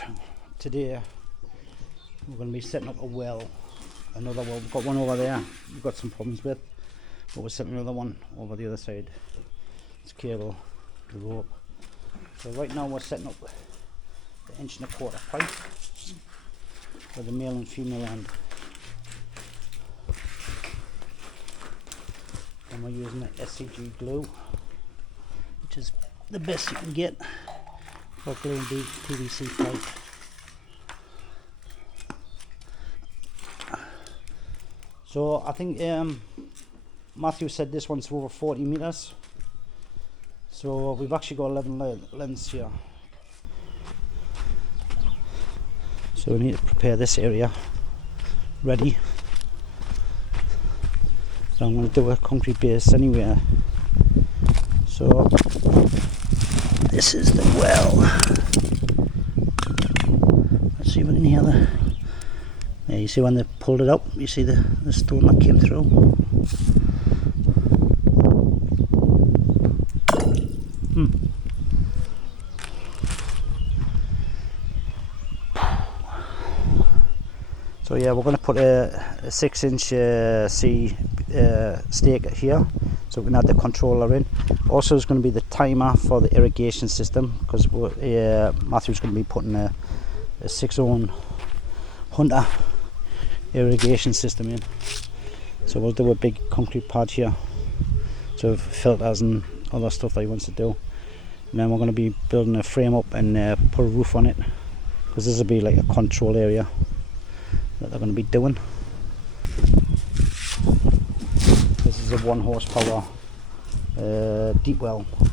Right, today we're going to be setting up a well, another well. We've got one over there we've got some problems with, but we're setting another one over the other side. It's cable, the rope. So right now we're setting up the 1.25 inch pipe for the male and female end. And we're using the SCG glue, which is the best you can get for gluing the PVC pipe. So I think Matthew said this one's over 40 meters. So we've actually got 11 lengths here. So we need to prepare this area ready. So I'm going to do a concrete base anyway. So this is the well. Let's see if we can hear the. Yeah, you see when they pulled it up, you see the stone that came through. So yeah, we're going to put a 6-inch C stake here, so we can add the controller in. Also, there's going to be the timer for the irrigation system, because Matthew's going to be putting a 6-zone Hunter irrigation system in. So we'll do a big concrete pad here, so filters and other stuff that he wants to do. And then we're going to be building a frame up and put a roof on it, because this will be like a control area that they're going to be doing. This is a 1 horsepower deep well pump.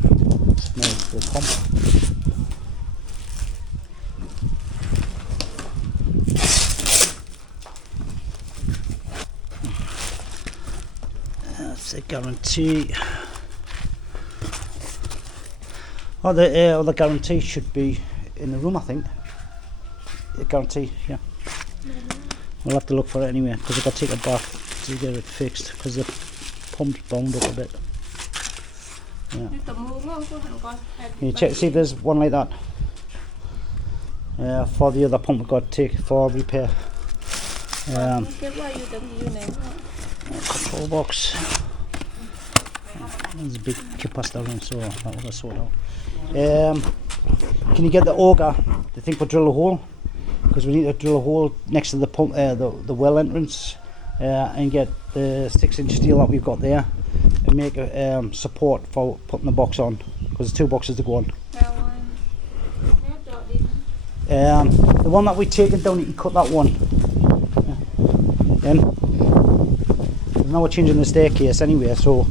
That's a guarantee. Oh, the other guarantee should be in the room, I think. The guarantee, yeah. We'll have to look for it anyway, because I've got to take it back to get it fixed, because the pump's bound up a bit. Yeah. Can you check, see if there's one like that? For the other pump we've got to take for repair. Control box. There's a big capacitor in, so that will sort out. Can you get the auger? Do you think we'll drill a hole? Because we need to drill a hole next to the pump, the well entrance, and get the 6-inch steel that we've got there, and make a support for putting the box on, because there's 2 boxes to go on. The one that we've taken down, you can cut that one. Then now we're changing the staircase anyway, so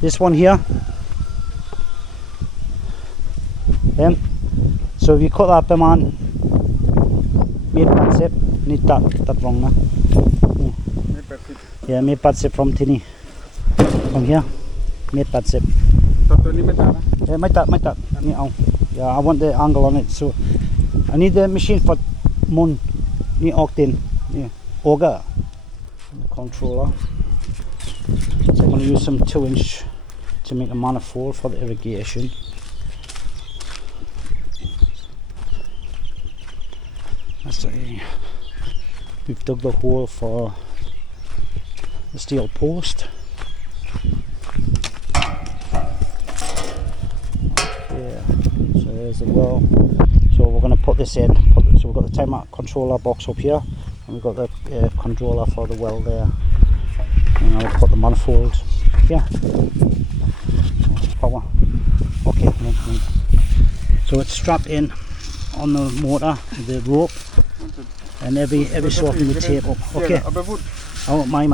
this one here. So if you cut that bit on, made bad zip, need that wrong now. Yeah, made bad zip from Tini. From here, made bad zip. Yeah, make that. Yeah, I want the angle on it, so I need the machine for mun. Need octane. Yeah, auger. And the controller. So I'm going to use some 2-inch to make a manifold for the irrigation. We've dug the hole for the steel post. Yeah, so there's the well. So we're going to put this in. So we've got the timer controller box up here, and we've got the controller for the well there. And I'll put the manifold here. Power. Okay. So it's strapped in on the motor, the rope, and every so often we tape up. Okay. Oh my.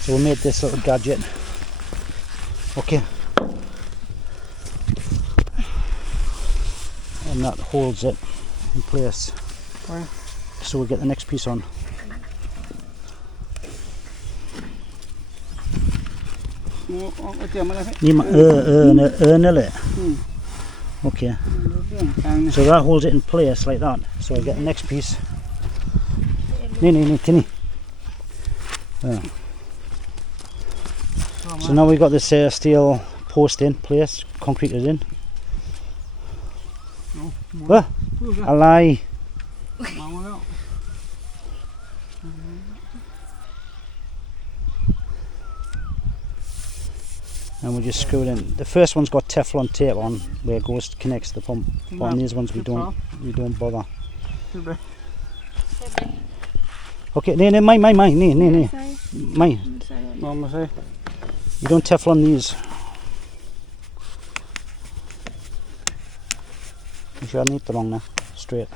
So we made this little gadget. Okay. And that holds it in place. So we'll get the next piece on. Okay. So that holds it in place like that. So we'll get the next piece. Tini. So now we've got this steel post in place, concreted in. What? A lie. And we just screw it in. The first one's got Teflon tape on where it goes connects to the pump. But on these ones we don't bother. Okay, nee, mine, nee. Mine. You don't Teflon these. You sure I need the wrong now. Straight.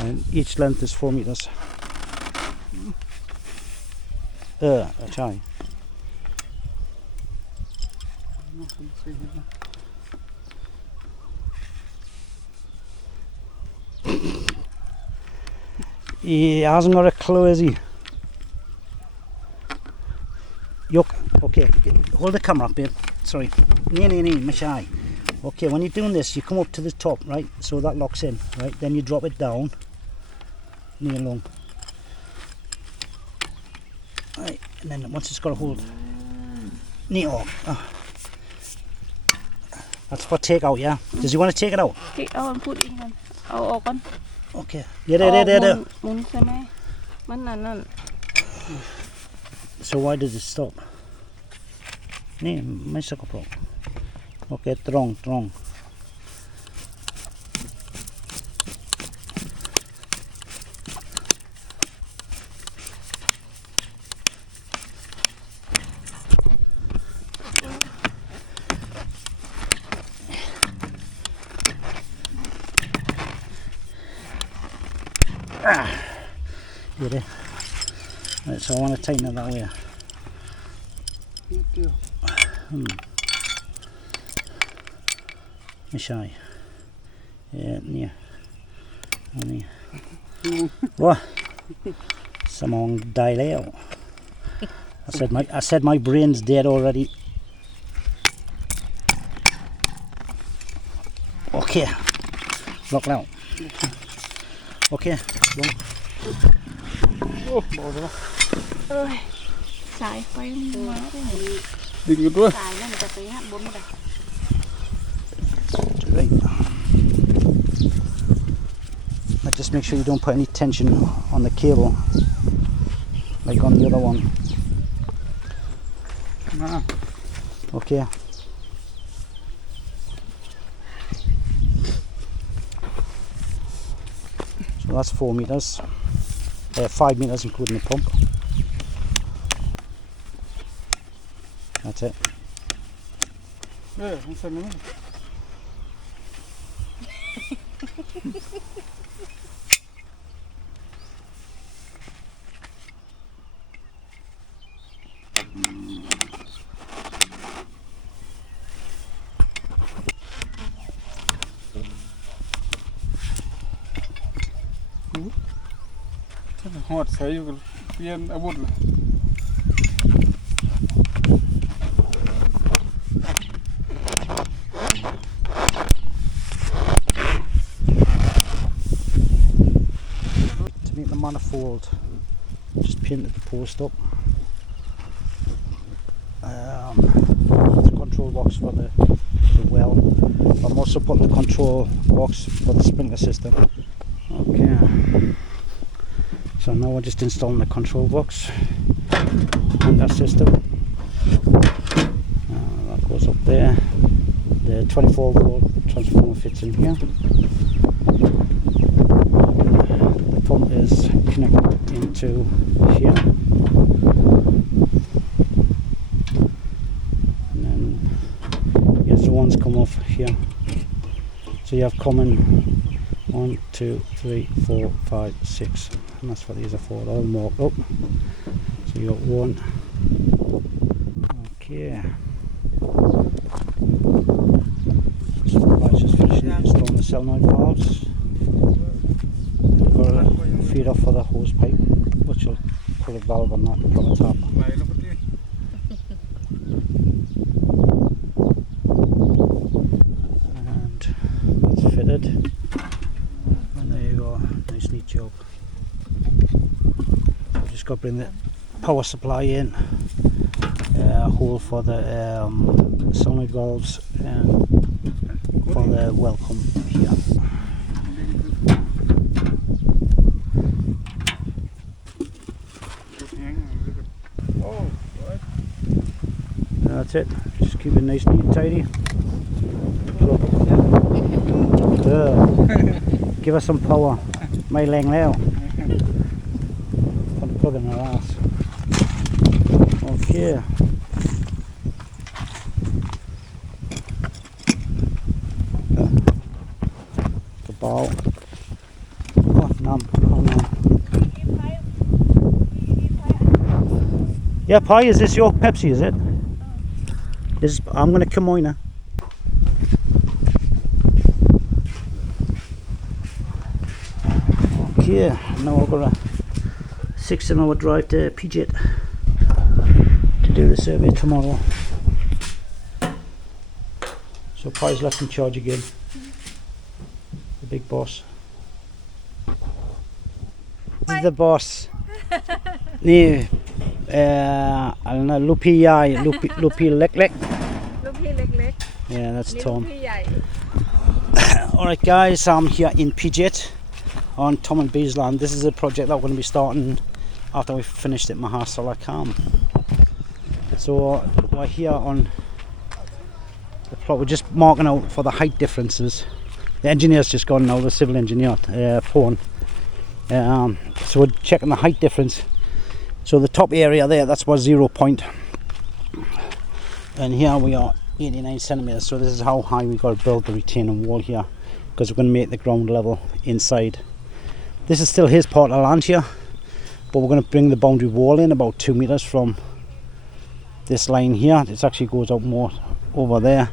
And each length is 4 meters. Try. He hasn't got a clue, is he? Yuck. Okay, hold the camera up, babe. Sorry. Nee, my shy. Okay, when you're doing this, you come up to the top, right? So that locks in, right? Then you drop it down. Near long. Right, and then once it's got a hold. Neat off. That's for take out, yeah? Does he want to take it out? Take out and put in. Out on. Okay. Yeah, there. So why did it stop? Nee, my sucker pro. Okay, wrong. You're there. Right, so I want to tighten it that way. Shy. Yeah, near. What? Someone died out. I said my brain's dead already. Okay. Lock out. Okay. Xài quay má đấy này. Định cái Xài nó người ta tới hạn 40 này. Right. Now just make sure you don't put any tension on the cable like on the other one. Okay. So that's 4 meters. 5 meters including the pump. That's it. Yeah, that's it. Hot say you can a wood. To make the manifold, just painted the post up. It's a control box for the well. I'm also putting the control box for the sprinkler system. Okay. So now we're just installing the control box and that system. That goes up there. The 24 volt transformer fits in here. The pump is connected into here. And then here's the ones come off here. So you have common 1, 2, 3, 4, 5, 6. And that's what these are for, all marked up. So you got 1. Okay. So that's just finishing installing the solenoid valves. Got a feed off for the hose pipe, which will put a valve on that proper tap. it. And there you go, nice neat job. Just got to bring the power supply in, hole for the solenoid valves and for the welcome here. Oh, right. That's it, just keep it nice, neat and tidy. Give us some power. May lang leo. Put the plug in her ass. Okay. The ball. Oh, nam. Oh, no. Yeah, pie, is this your Pepsi, is it? I'm going to come on now. Okay, now I've got a 6-hour drive to Phijit to do the survey tomorrow. So Pie's left in charge again, the big boss. This is the boss. Ni, Lupi Yai, Lupi Lek Lek. ลูกพี่เล็ก Yeah, that's ๆนี่ลูก Tom. พี่ใหญ่ Alright guys, I'm here in Phijit on Tom and Bee's land. This is a project that we're going to be starting after we've finished at Maha Sarakham. So we're here on the plot. We're just marking out for the height differences. The engineer's just gone now, the civil engineer, phone. So we're checking the height difference. So the top area there, that's where 0 point. And here we are 89 centimeters. So this is how high we've got to build the retaining wall here, because we're going to make the ground level inside. This is still his part of land here, but we're going to bring the boundary wall in about 2 meters from this line here. It actually goes out more over there,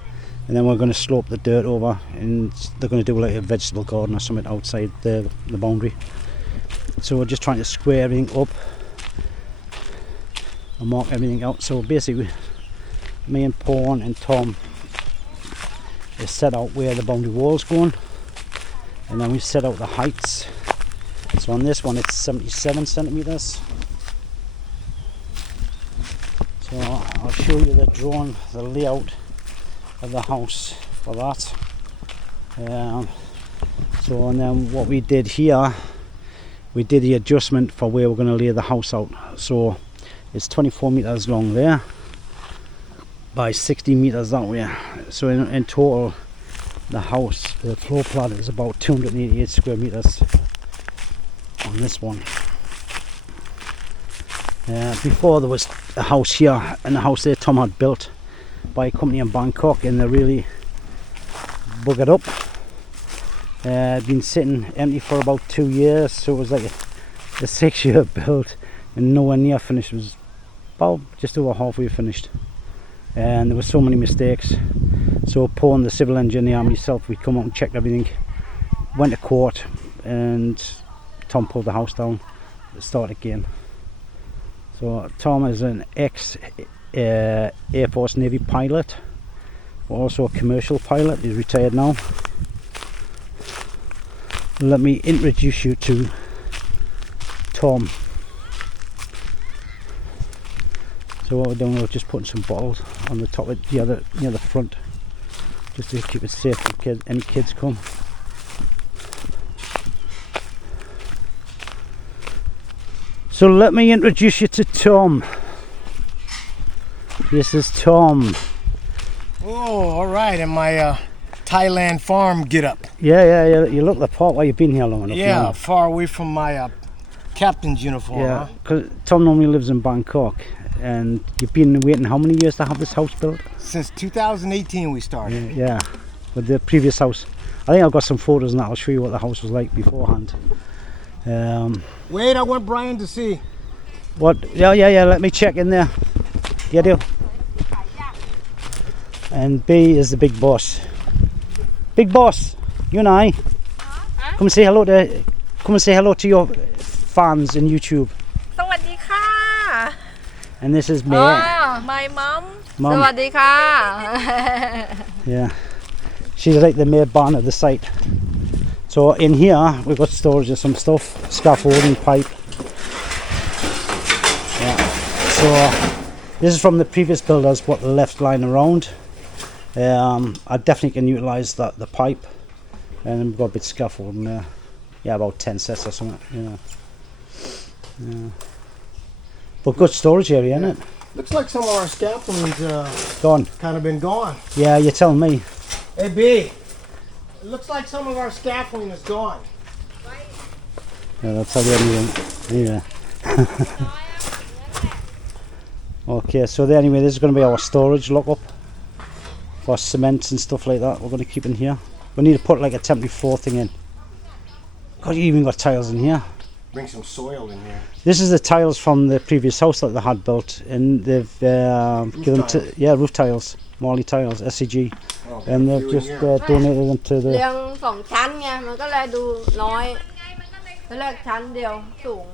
and then we're going to slope the dirt over, and they're going to do like a vegetable garden or something outside the boundary. So we're just trying to square everything up and mark everything out. So basically me and Paul and Tom is set out where the boundary wall's going, and then we set out the heights. So on this one it's 77 centimeters. So I'll show you the drawing, the layout of the house for that. So and then what we did here, we did the adjustment for where we're going to lay the house out. So it's 24 meters long there by 60 meters that way. So in total the house, the floor plan is about 288 square meters on this one. Before there was a house here and a house there Tom had built by a company in Bangkok, and they really buggered up. Been sitting empty for about 2 years, so it was like a 6-year build and nowhere near finished. It was about just over halfway finished, and there were so many mistakes. So Paul and the civil engineer and myself, we come out and checked everything, went to court, and Tom pulled the house down to start again. So Tom is an ex Air Force Navy pilot, also a commercial pilot. He's retired now. Let me introduce you to Tom. So what we're doing, we're just putting some bottles on the top of the other near the front, just to keep it safe in case any kids come. So let me introduce you to Tom. This is Tom. Oh, all right. In my Thailand farm get up. Yeah. You look the part. Why you've been here long enough? Yeah, now. far away from my captain's uniform. Yeah, Huh? because Tom normally lives in Bangkok, and you've been waiting how many years to have this house built? Since 2018 we started. Yeah, with the previous house. I think I've got some photos and that. I'll show you what the house was like beforehand. Wait, I want Brian to see. What? Yeah. Let me check in there. Yeah, do. And B is the big boss. Big boss, you and I. Come and say hello to your fans in YouTube. สวัสดีค่ะ And this is me. my mom Mom. สวัสดีค่ะ Yeah. She's like the maid barn of the site. So in here we've got storage of some stuff, scaffolding, pipe. Yeah. So this is from the previous builders, what they left lying around. I definitely can utilise the pipe, and we've got a bit of scaffolding there. Yeah, about 10 sets or something. Yeah. But good storage area, isn't it? Looks like some of our scaffolding's Gone. kind of been gone. Yeah, you're telling me. Hey, B. It looks like some of our scaffolding is gone. Yeah, that's how anything. Yeah. Okay, so anyway, this is going to be our storage lockup for cement and stuff like that. We're going to keep in here. We need to put like a temporary floor thing in. God, you even got tiles in here. Bring some soil in here. This is the tiles from the previous house that they had built, and they've given to roof tiles, Morley tiles, SCG, and they've just donated them to the. เรียง2 ชั้นไงมันก็เลยดูน้อยตอนแรกชั้นเดียวสูง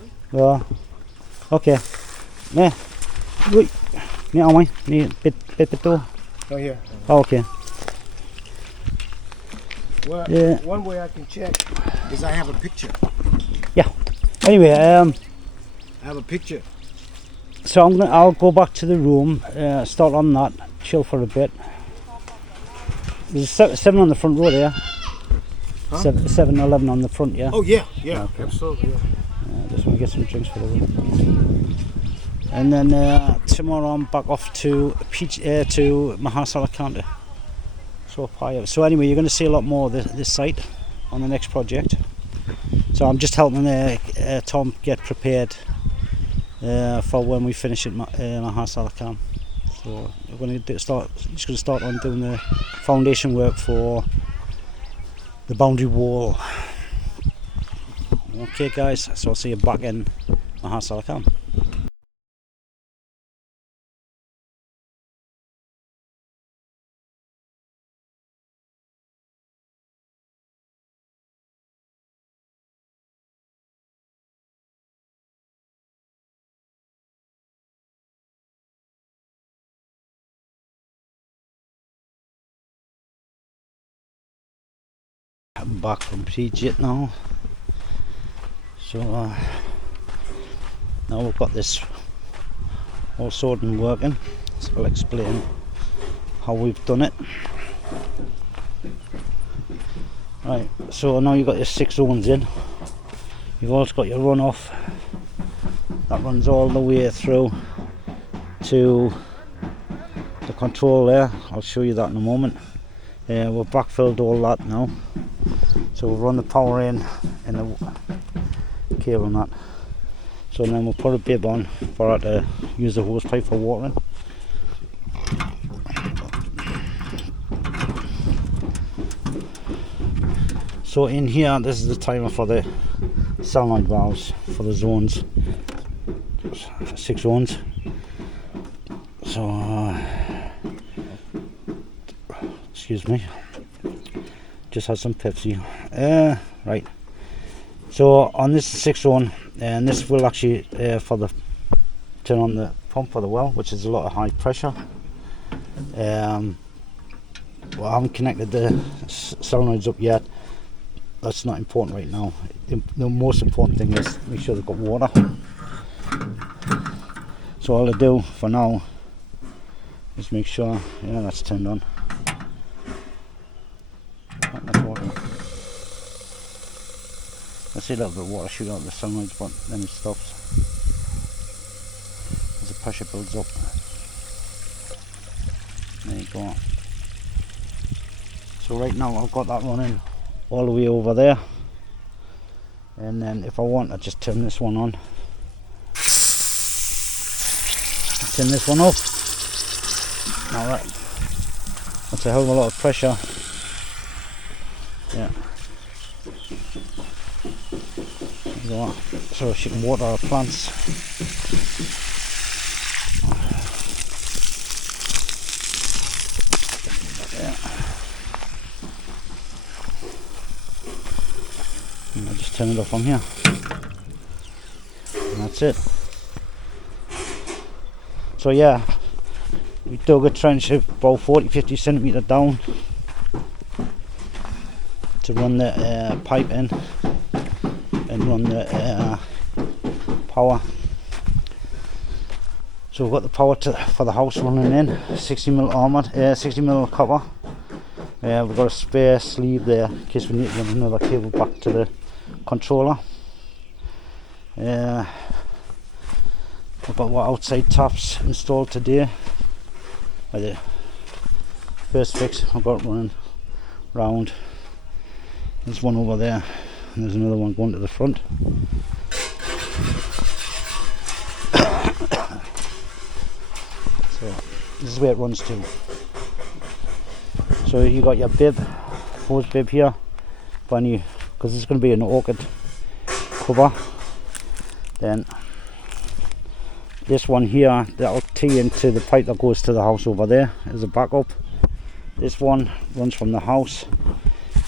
โอเคนี่อุ้ยนี่เอาไหมนี่ปิดประตู Oh, here. โอเค Well, Yeah. one way I can check is I have a picture. Anyway, I have a picture. so I'll go back to the room, start on that, chill for a bit. There's 7 on the front row there. Huh? 7-Eleven on the front, yeah. Oh, yeah, Okay. absolutely. Yeah. Just want to get some drinks for the room. And then tomorrow I'm back off to Maha, sarakham. So anyway, you're going to see a lot more of this site on the next project. So I'm just helping Tom get prepared for when we finish at Maha, sarakham. So we're going to start on doing the foundation work for the boundary wall. Okay guys, so I'll see you back in Maha, sarakham. I'm back from phijit now. So now we've got this all sorted and working, so I'll explain how we've done it. Right, so now you've got your 6 zones in. You've also got your runoff that runs all the way through to the control there. I'll show you that in a moment. We've backfilled all that now, so we'll run the power in the cable and that. So then we'll put a bib on for it to use the hose pipe for watering. So in here, this is the timer for the solenoid valves for the zones. 6 zones. So excuse me, just had some Pepsi. Right, so on this 6 zone, and this will actually for the turn on the pump for the well, which is a lot of high pressure. Well, I haven't connected the solenoids up yet. That's not important right now. The most important thing is make sure they've got water. So all I do for now is make sure, yeah, that's turned on. That's water. I see a little bit of water shoot out the solenoids, but then it stops as the pressure builds up. There you go. So right now I've got that running all the way over there, and then if I want, I just turn this one on, turn this one off. Now that's a hell of a lot of pressure. Yeah. So she can water our plants. Yeah. And I'll just turn it off on here. And that's it. So yeah, we dug a trench about 40-50 centimetre down to run the pipe in and run the power. So we've got the power for the house running in, 60mm armoured, 60mm copper. We've got a spare sleeve there in case we need to run another cable back to the controller. We've got our outside taps installed today. The first fix I've got running round. There's one over there and there's another one going to the front. So this is where it runs to. So you got your bib, hose bib here, brand new, because it's going to be an orchid cover. Then this one here, that'll tee into the pipe that goes to the house over there as a backup. This one runs from the house,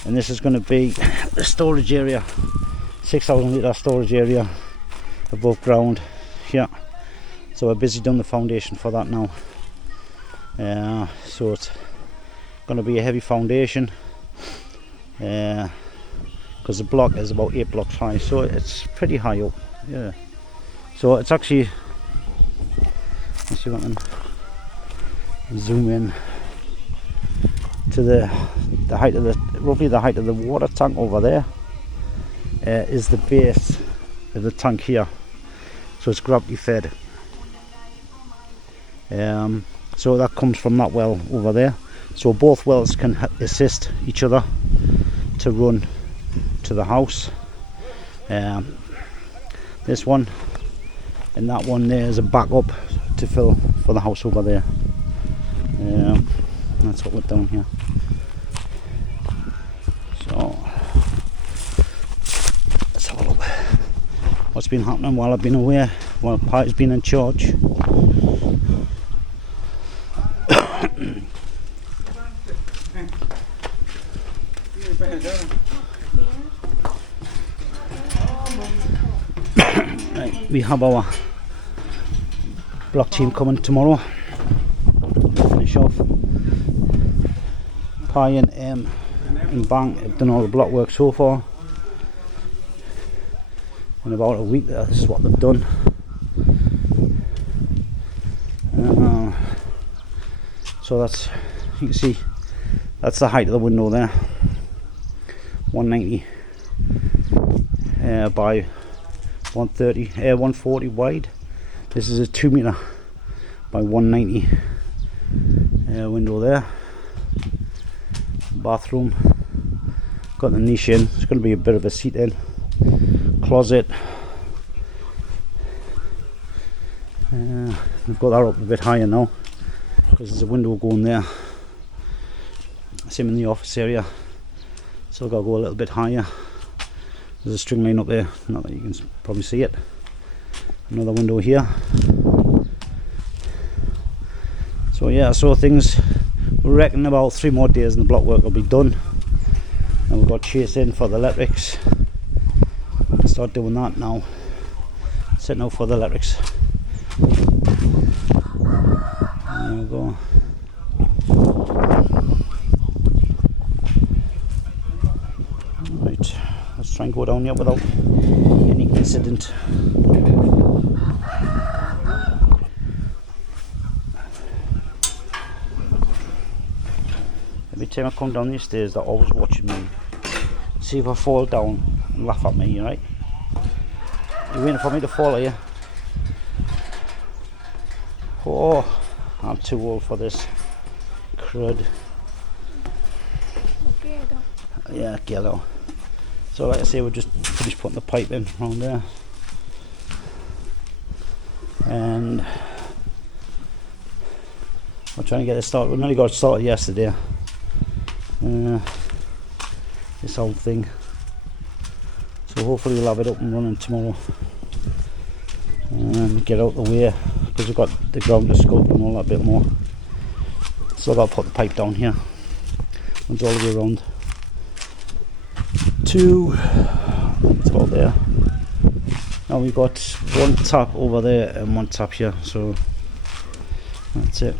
and this is going to be the storage area, 6,000 litre storage area above ground here. So we're busy doing the foundation for that now. So it's going to be a heavy foundation because the block is about 8 blocks high, so it's pretty high up. Yeah. So it's actually, let's see if I can zoom in to the height of the, roughly the height of the water tank over there is the base of the tank here. So it's gravity fed. So that comes from that well over there. So both wells can assist each other to run to the house. This one and that one there is a backup to fill for the house over there. That's what we're doing here. So let's have a look what's been happening while I've been away, while Pat's been in charge. Right, we have our block team coming tomorrow. Finish off. Pi and and Bang have done all the block work so far. In about a week, this is what they've done. So that's, you can see, that's the height of the window there. 190 by 140 wide. This is a 2 meter by 190 window there. Bathroom, got the niche in. It's going to be a bit of a seat in. Closet. We've got that up a bit higher now because there's a window going there. Same in the office area. So I've got to go a little bit higher. There's a string line up there, not that you can probably see it. Another window here. So yeah, so things, we reckon about 3 more days and the block work will be done. And we've got chase in for the electrics. Start doing that now. Setting out for the electrics. There we go. Right, let's try and go down here without any incident. Every time I come down these stairs, they're always watching me. See if I fall down and laugh at me, right? You're waiting for me to fall, are you? Oh, I'm too old for this crud. Okay, Yeah, yellow. So like I say, we're just finished putting the pipe in around there. And we're trying to get it started. We nearly got it started yesterday. This whole thing. So hopefully we'll have it up and running tomorrow. And get out the way because we've got the ground to sculpt and all that bit more. So I've got to put the pipe down here. Runs all the way around to, it's about there. Now we've got one tap over there and one tap here, so that's it.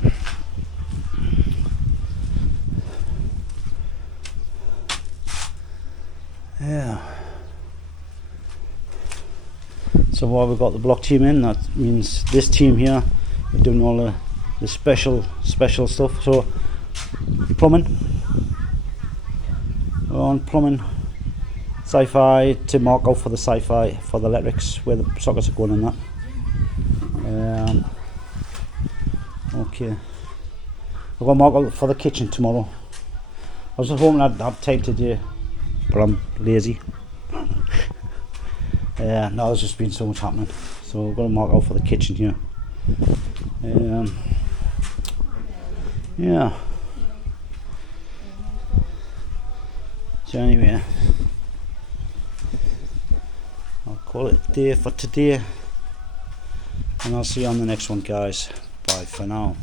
Yeah. So while we've got the block team in, that means this team here are doing all the special stuff. So plumbing, we're on plumbing, sci-fi to mark out for the sci-fi for the electrics where the sockets are going in that. Okay, I've got to mark out for the kitchen tomorrow. I was hoping I'd have time today, but I'm lazy. No, there's just been so much happening, so we've got to mark out for the kitchen here. Yeah. So anyway, I'll call it a day for today, and I'll see you on the next one, guys. Bye for now.